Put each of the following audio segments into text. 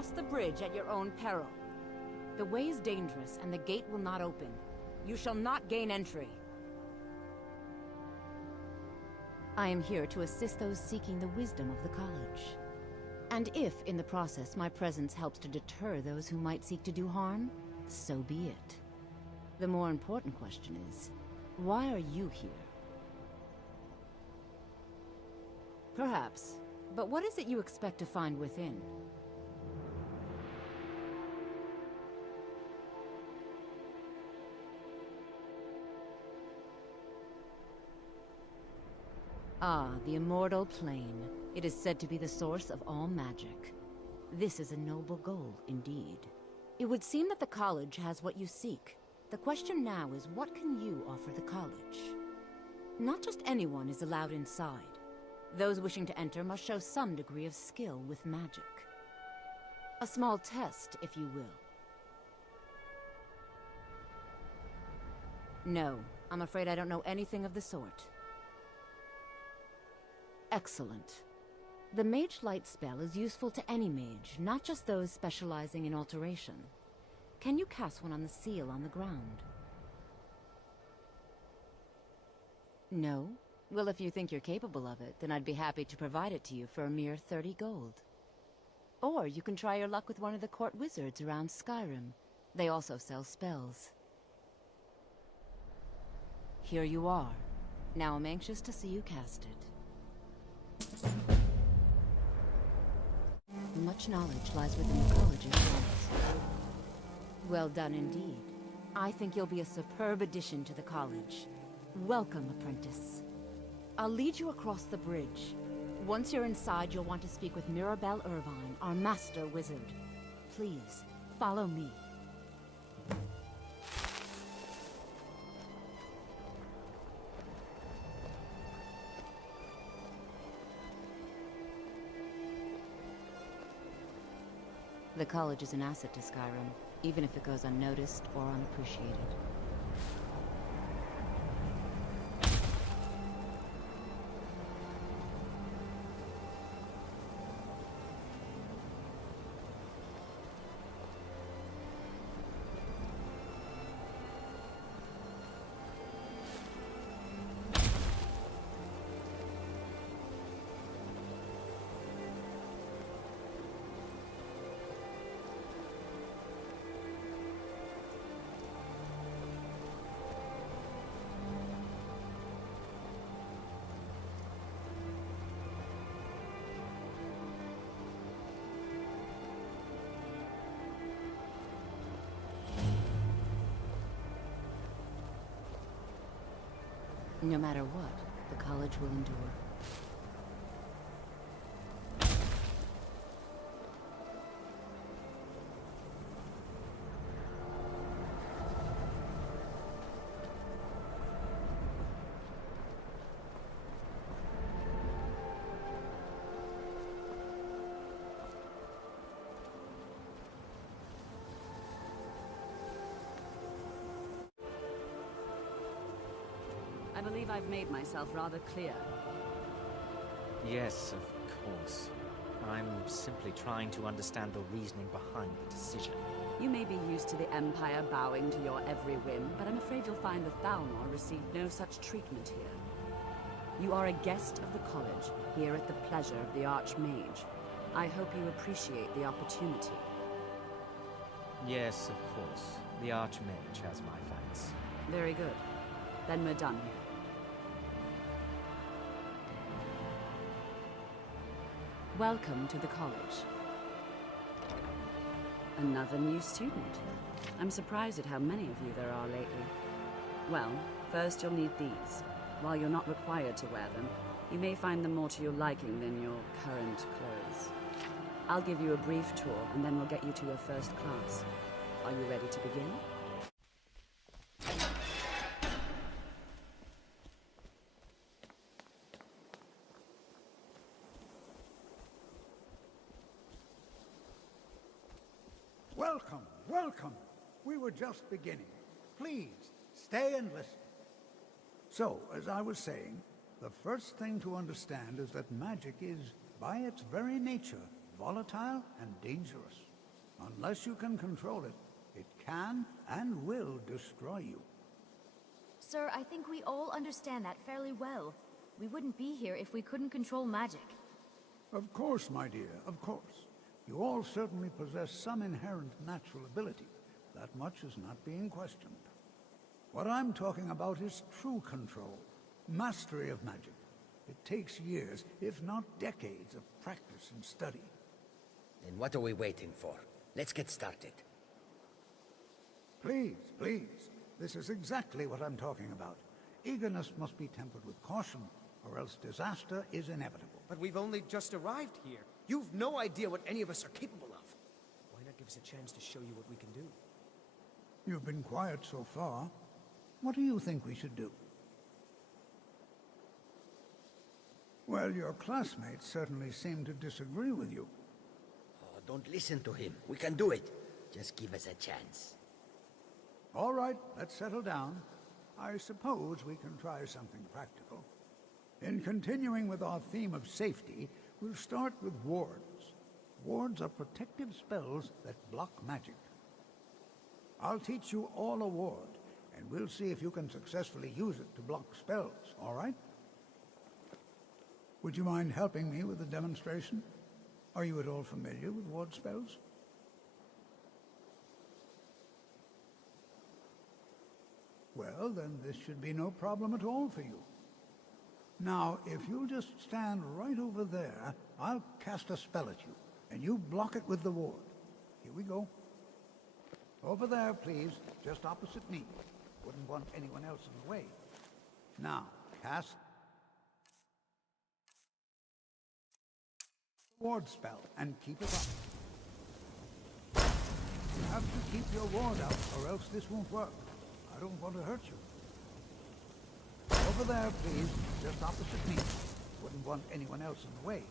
cross the bridge at your own peril. The way is dangerous, and the gate will not open. You shall not gain entry. I am here to assist those seeking the wisdom of the college. And if, in the process, my presence helps to deter those who might seek to do harm, so be it. The more important question is, why are you here? Perhaps. But what is it you expect to find within? Ah, the immortal plane. It is said to be the source of all magic. This is a noble goal, indeed. It would seem that the college has what you seek. The question now is, what can you offer the college? Not just anyone is allowed inside. Those wishing to enter must show some degree of skill with magic. A small test, if you will. No, I'm afraid I don't know anything of the sort. Excellent. The Mage Light spell is useful to any mage, not just those specializing in alteration. Can you cast one on the seal on the ground? No? Well, if you think you're capable of it, then I'd be happy to provide it to you for a mere 30 gold. Or you can try your luck with one of the court wizards around Skyrim. They also sell spells. Here you are. Now I'm anxious to see you cast it. Much knowledge lies within the college's walls. Well done indeed. I think you'll be a superb addition to the college. Welcome, apprentice. I'll lead you across the bridge. Once you're inside, you'll want to speak with Mirabelle Irvine, our master wizard. Please, follow me. The college is an asset to Skyrim, even if it goes unnoticed or unappreciated. No matter what, the college will endure. I believe I've made myself rather clear. Yes, of course. I'm simply trying to understand the reasoning behind the decision. You may be used to the Empire bowing to your every whim, but I'm afraid you'll find the Thalmor received no such treatment here. You are a guest of the college, here at the pleasure of the Archmage. I hope you appreciate the opportunity. Yes, of course. The Archmage has my thanks. Very good. Then we're done here. Welcome to the college. Another new student. I'm surprised at how many of you there are lately. Well, first you'll need these. While you're not required to wear them, you may find them more to your liking than your current clothes. I'll give you a brief tour, and then we'll get you to your first class. Are you ready to begin? Welcome, welcome. We were just beginning. Please, stay and listen. So, as I was saying, the first thing to understand is that magic is, by its very nature, volatile and dangerous. Unless you can control it, it can and will destroy you. Sir, I think we all understand that fairly well. We wouldn't be here if we couldn't control magic. Of course, my dear, of course. You all certainly possess some inherent natural ability. That much is not being questioned. What I'm talking about is true control, mastery of magic. It takes years, if not decades, of practice and study. Then what are we waiting for? Let's get started. Please, please. This is exactly what I'm talking about. Eagerness must be tempered with caution, or else disaster is inevitable. But we've only just arrived here. You've no idea what any of us are capable of. Why not give us a chance to show you what we can do? You've been quiet so far. What do you think we should do? Well, your classmates certainly seem to disagree with you. Oh, don't listen to him. We can do it. Just give us a chance. All right, let's settle down. I suppose we can try something practical. In continuing with our theme of safety, we'll start with wards. Wards are protective spells that block magic. I'll teach you all a ward, and we'll see if you can successfully use it to block spells, all right? Would you mind helping me with the demonstration? Are you at all familiar with ward spells? Well, then this should be no problem at all for you. Now, if you'll just stand right over there, I'll cast a spell at you, and you block it with the ward. Here we go. Over there, please, just opposite me. Wouldn't want anyone else in the way. Now, cast the ward spell, and keep it up. You have to keep your ward up, or else this won't work. I don't want to hurt you. Over there, please, just opposite me. Wouldn't want anyone else in the way.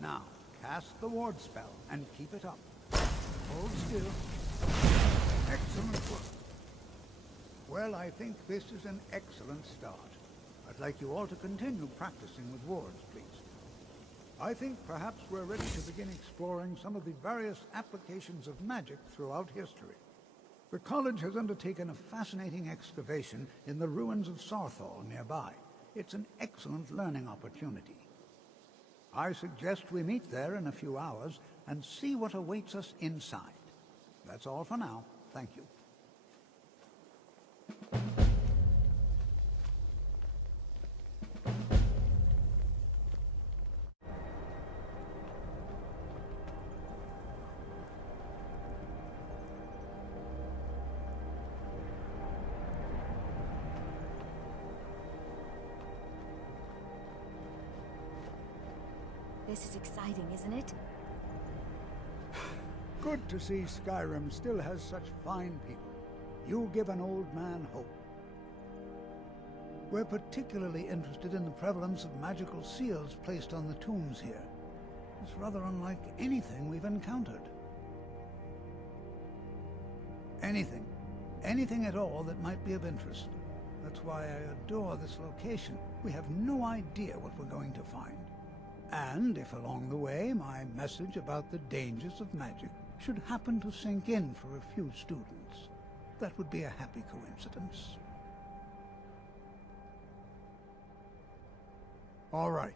Now, cast the ward spell and keep it up. Hold still. Excellent work. Well, I think this is an excellent start. I'd like you all to continue practicing with wards, please. I think perhaps we're ready to begin exploring some of the various applications of magic throughout history. The college has undertaken a fascinating excavation in the ruins of Sarthal nearby. It's an excellent learning opportunity. I suggest we meet there in a few hours and see what awaits us inside. That's all for now. Thank you. This is exciting, isn't it? Good to see Skyrim still has such fine people. You give an old man hope. We're particularly interested in the prevalence of magical seals placed on the tombs here. It's rather unlike anything we've encountered. Anything. Anything at all that might be of interest. That's why I adore this location. We have no idea what we're going to find. And if along the way my message about the dangers of magic should happen to sink in for a few students, that would be a happy coincidence. All right.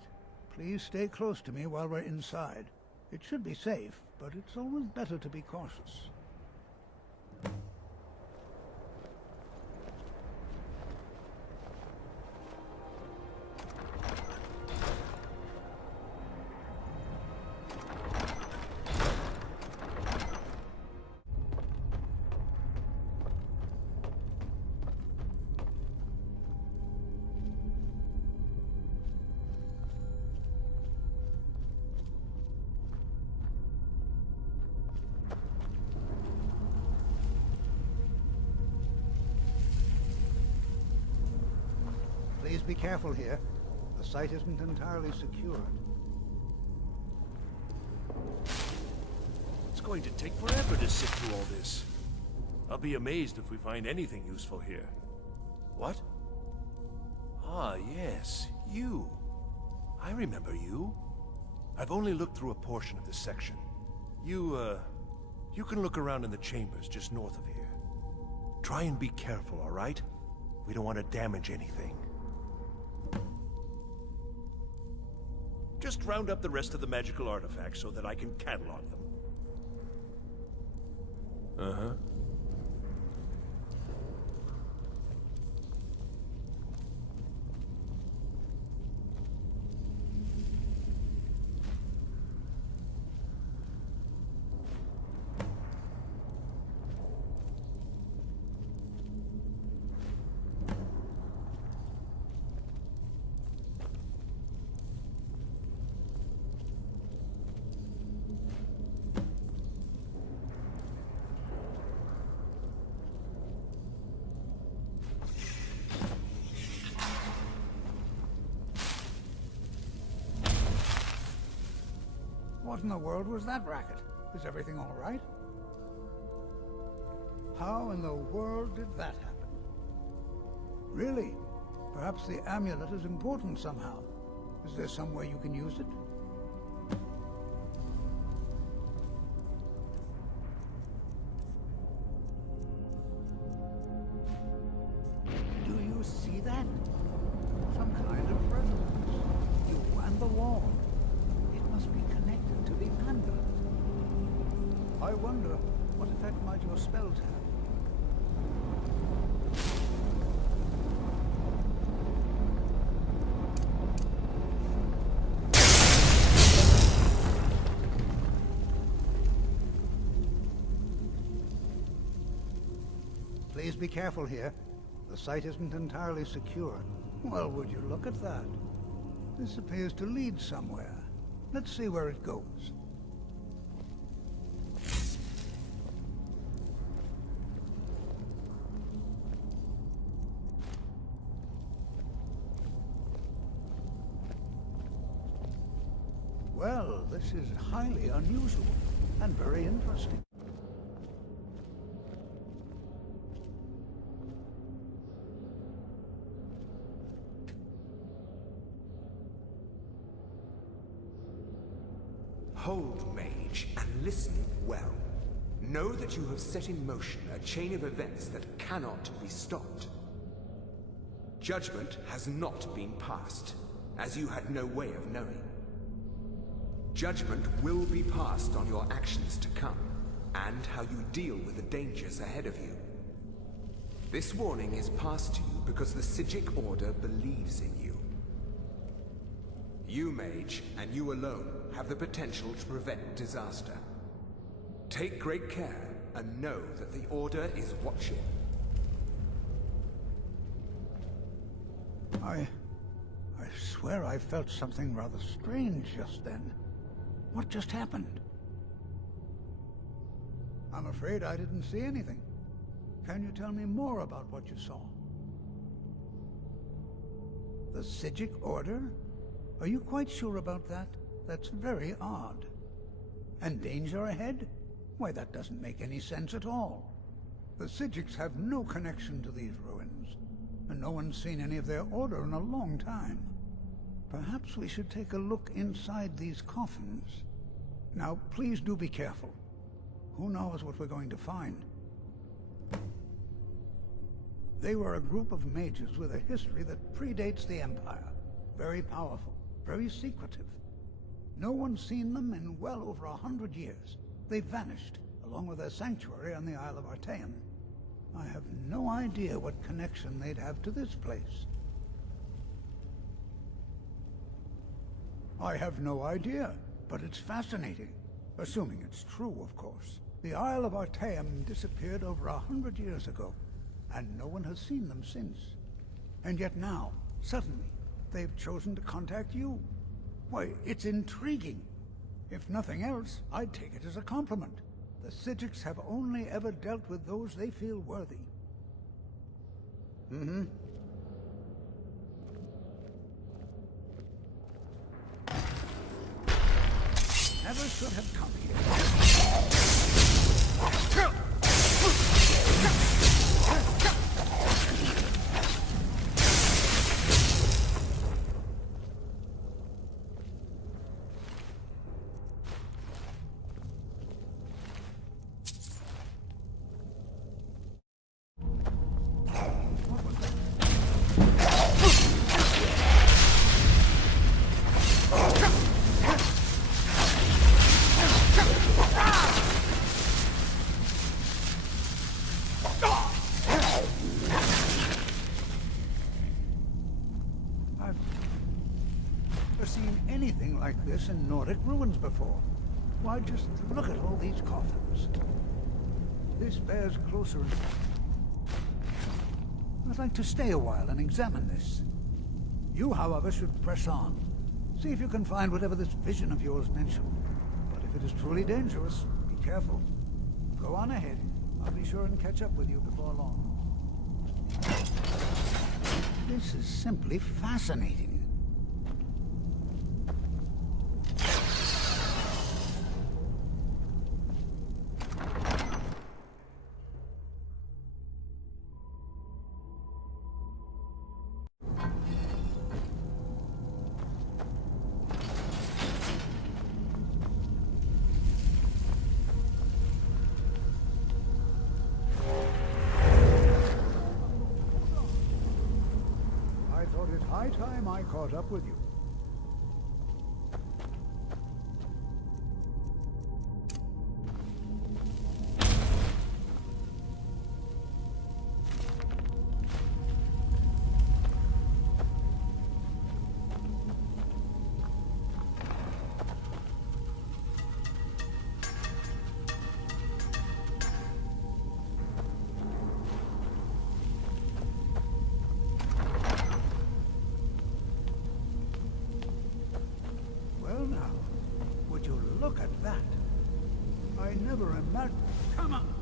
Please stay close to me while we're inside. It should be safe, but it's always better to be cautious. Please be careful here. The site isn't entirely secured. It's going to take forever to sift through all this. I'll be amazed if we find anything useful here. What? Ah, yes, you. I remember you. I've only looked through a portion of this section. You You can look around in the chambers just north of here. Try and be careful, all right? We don't want to damage anything. Just round up the rest of the magical artifacts so that I can catalog them. Uh-huh. What in the world was that racket? Is everything all right? How in the world did that happen? Really? Perhaps the amulet is important somehow. Is there some way you can use it? Do you see that? Some kind of resonance. You and the wall. It must be connected to the amulet. I wonder what effect might your spells have. Please be careful here. The site isn't entirely secure. Well, would you look at that? This appears to lead somewhere. Let's see where it goes. Well, this is highly unusual and very interesting. Hold, mage, and listen well. Know that you have set in motion a chain of events that cannot be stopped. Judgment has not been passed, as you had no way of knowing. Judgment will be passed on your actions to come, and how you deal with the dangers ahead of you. This warning is passed to you because the Psijic Order believes in you. You, mage, and you alone, have the potential to prevent disaster. Take great care, and know that the Order is watching. I swear I felt something rather strange just then. What just happened? I'm afraid I didn't see anything. Can you tell me more about what you saw? The Psijic Order? Are you quite sure about that? That's very odd. And danger ahead? Why, that doesn't make any sense at all. The Psijics have no connection to these ruins, and no one's seen any of their order in a long time. Perhaps we should take a look inside these coffins. Now, please do be careful. Who knows what we're going to find? They were a group of mages with a history that predates the Empire. Very powerful, very secretive. No one's seen them in well over 100 years. They vanished, along with their sanctuary on the Isle of Artaeum. I have no idea what connection they'd have to this place. I have no idea, but it's fascinating. Assuming it's true, of course. The Isle of Artaeum disappeared over 100 years ago, and no one has seen them since. And yet now, suddenly, they've chosen to contact you. Why, it's intriguing. If nothing else, I'd take it as a compliment. The Psijics have only ever dealt with those they feel worthy. Mm-hmm. Never should have come here. I've never seen anything like this in Nordic ruins before. Why, just look at all these coffins. This bears closer inspection. I'd like to stay a while and examine this. You, however, should press on. See if you can find whatever this vision of yours mentioned. But if it is truly dangerous, be careful. Go on ahead. I'll be sure and catch up with you before long. This is simply fascinating. High time I caught up with you. Now, would you look at that? I never imagined... Come on!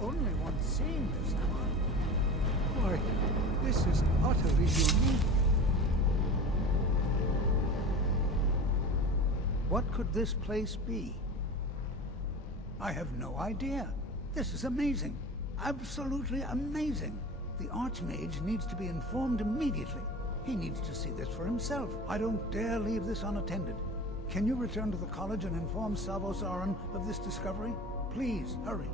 Only one seeing this, am I? Why, this is utterly unique. What could this place be? I have no idea. This is amazing. Absolutely amazing. The Archmage needs to be informed immediately. He needs to see this for himself. I don't dare leave this unattended. Can you return to the college and inform Savos Aran of this discovery? Please, hurry.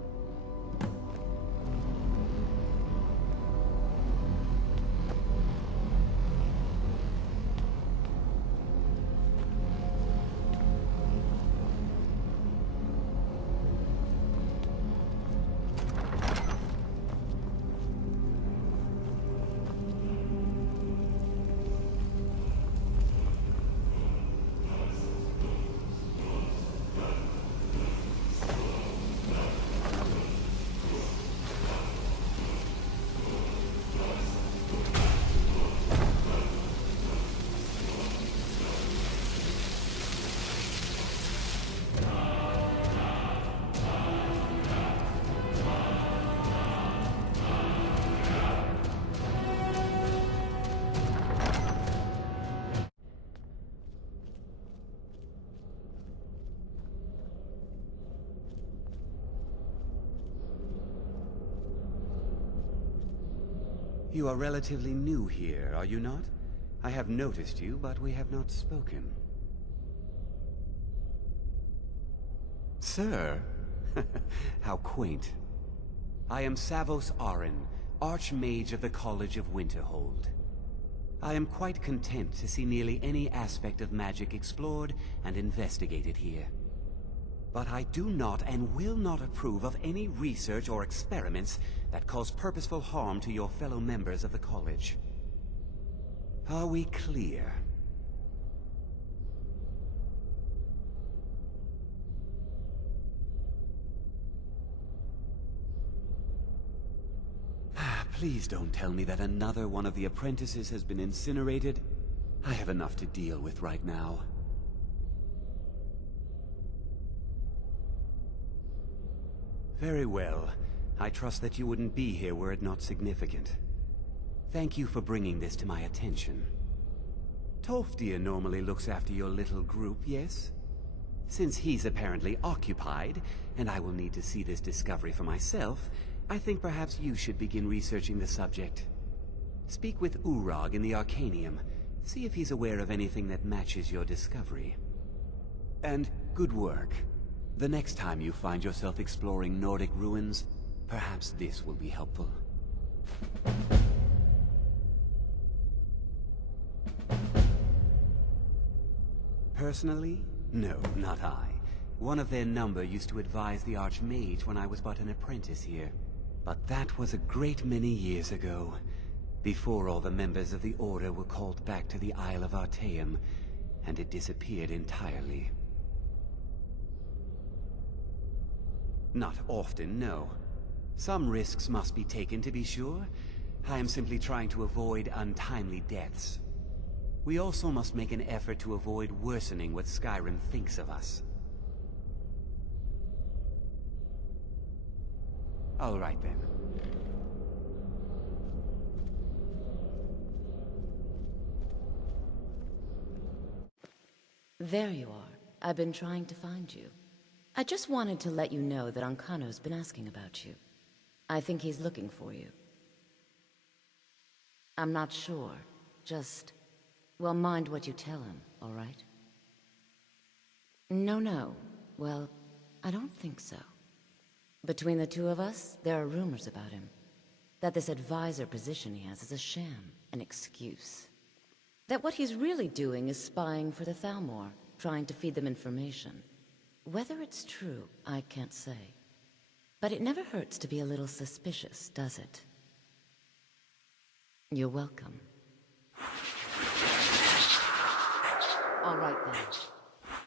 You are relatively new here, are you not? I have noticed you, but we have not spoken. Sir? How quaint. I am Savos Aran, Archmage of the College of Winterhold. I am quite content to see nearly any aspect of magic explored and investigated here. But I do not and will not approve of any research or experiments that cause purposeful harm to your fellow members of the college. Are we clear? Please don't tell me that another one of the apprentices has been incinerated. I have enough to deal with right now. Very well. I trust that you wouldn't be here were it not significant. Thank you for bringing this to my attention. Tolfdir normally looks after your little group, yes? Since he's apparently occupied, and I will need to see this discovery for myself, I think perhaps you should begin researching the subject. Speak with Urag in the Arcanium. See if he's aware of anything that matches your discovery. And good work. The next time you find yourself exploring Nordic ruins, perhaps this will be helpful. Personally? No, not I. One of their number used to advise the Archmage when I was but an apprentice here. But that was a great many years ago, before all the members of the Order were called back to the Isle of Artaeum, and it disappeared entirely. Not often, no. Some risks must be taken, to be sure. I am simply trying to avoid untimely deaths. We also must make an effort to avoid worsening what Skyrim thinks of us. All right, then. There you are. I've been trying to find you. I just wanted to let you know that Ancano's been asking about you. I think he's looking for you. I'm not sure. Just... well, mind what you tell him, all right? No. Well, I don't think so. Between the two of us, there are rumors about him. That this advisor position he has is a sham, an excuse. That what he's really doing is spying for the Thalmor, trying to feed them information. Whether it's true, I can't say. But it never hurts to be a little suspicious, does it? You're welcome.